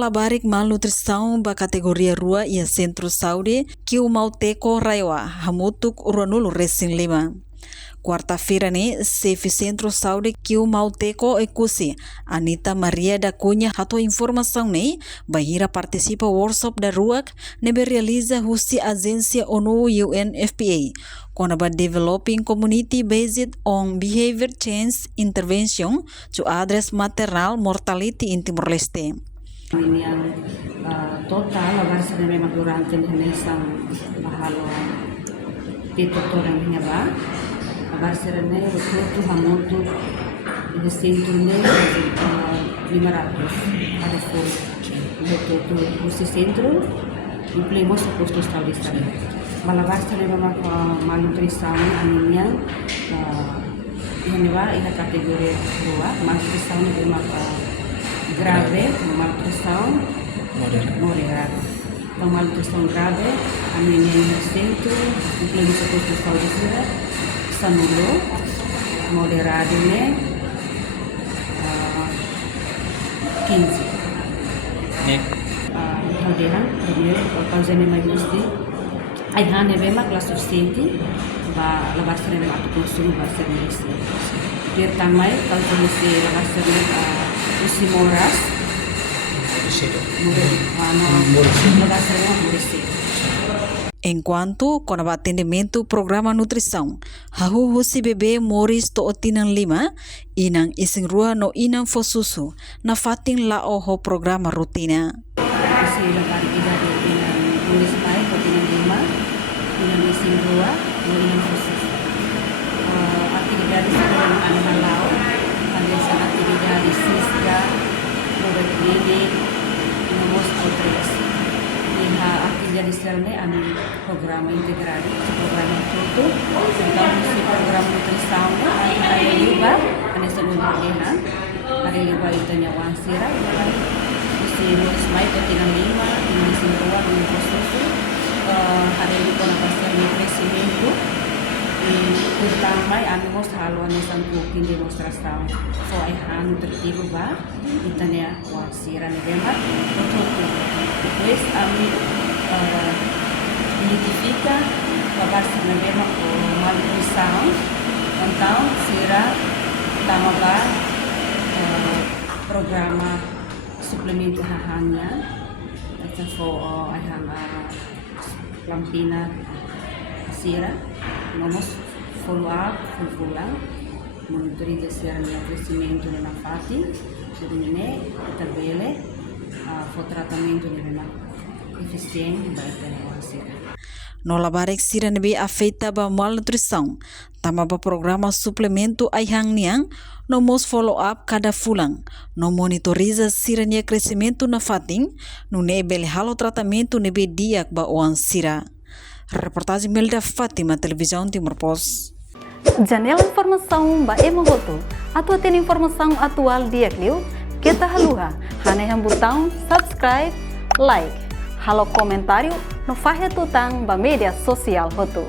labarik malnutrição ba kategoria rua ia Centro Saúde que o Mauteko Raiwa hamutuk uranulu Racing 5. Quarta-feira ne Chefe Centro Saúde que o Mauteko ekusi Anita Maria da Cunha hato informação ne bahira participa workshop da ruak nebe realiza husi agência ONU UNFPA kona ba developing community based on behavior change intervention to address maternal mortality in Timor-Leste. Ini yang total agar sa memang durante nisang mahalo titutor ang hinaba agar sa rene rututu hamutu distinto ne 500 ada full rututu usi centro implemos sa postos tradicional malabar sa memang malnutrição anemia hinaba ina kategori 2 malnutrição ne memang grave, malnutrição moderada. Então, malnutrição grave, anemia no centro, implementação de postos tradicional, sanulo, moderado, né? 15. Kemudian, causa mais justi, aí hanya memang kelas suficiente, lebar sering atau konsumen bahasa Indonesia. Pertama, kalau kondisi lebar sering Usimoras, enquanto com o atendimento programa nutrição, hahu husi bebê Moris to otinan 5 inang ising rua no inang fosusu na fating la oho programa rutina. Isi lebar ida inang Moris mai otinan 5 inang ising rua no inang fosusu. Aktividade sekolah anak lau, ada aktividade sisga, model klinik, nomos outreach. Aktividade selne ami programa integrado, programa tudo. Então esse programa nutrição ada juga, ada sebuah kegiatan, ada juga itu nyawa sira, isi Moris mai otinan 5, ini semua ini khusus. Hari ini konfirmasi crescimento. Pertama, amigos haluan isang cooking demonstração. So, ay nutritivo ba? Ito niya, wasira ni Demat. Depois, identifica pabasa na Demat o malnutrição. Então, sira, tama ba programa suplemento hahanya. Ito po, ay lampina sira, nomos follow up, full monitorização do crescimento na fati, durante a tabela, o tratamento na eficiente para ter sira. No labarek sira nebe afeita ba malnutrição, tama ba programa suplemento ayhang niang, nomos follow up cada fulang, no monitoriza sira nia crescimento na fating, no nebele halo tratamento nebe diak ba oan sira. Reportagem Melda Fátima, Televisão Timor Post. Janela informação ba emohoto, atau tem informação atual dia kliu, kita haluha, hanya botão subscribe, like, halo comentário, no fahe tutang ba media sosial hoto.